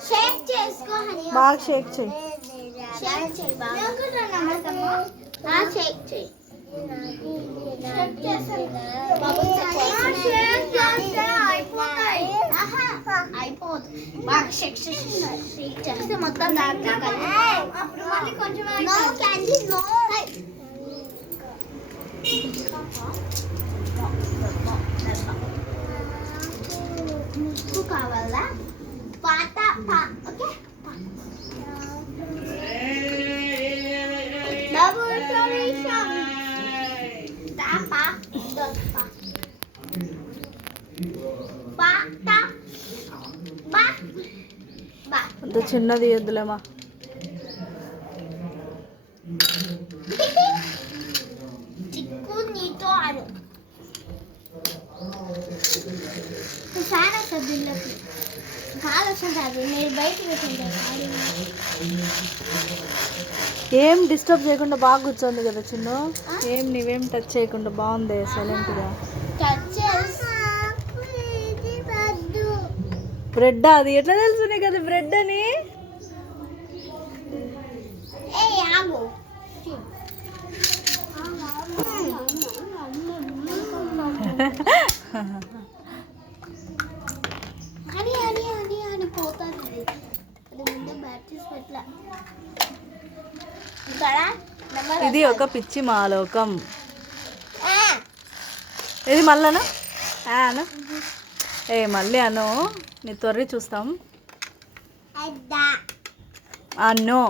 షేక్ చేసుకో హనీ బాగా షేక్ చేయి. షేక్ చేయి బాగా షేక్ చేయి. షేక్ చేస్తే అయిపోతాయి. అయిపోదు బాగా షేక్ చేస్తే మొత్తం దాంట్లో అప్పుడు మళ్ళీ కొంచెం నో క్యాండీ నో ముక్కు కావాలా పాట ఓకే డబుల్ సొల్యూషన్ తాపా దొప్ప పాట బా బా అంత చిన్నది వద్దులేమా. చిక్కు నీతో ఆడు ఫ్యాన్ వస్తుంది ఇళ్ళకి కాలు వస్తుంది మీరు బయటకు పెట్టండి. ఏం డిస్టర్బ్ చేయకుండా బాగా కూర్చోంది కదా చిన్ను. ఏం నీవేం టచ్ చేయకుండా బాగుంది సైలెంట్గా. బ్రెడ్ అది ఎట్లా తెలుసు కదా బ్రెడ్ అని. అని పోతుంది అది ముందే బ్యాటరీస్ పెట్టలే. ఇది ఒక పిచ్చి మాలోకం. ఇది మళ్ళనా అను ఏ మళ్ళీ అను నీ త్వరగా చూస్తాం అన్నో.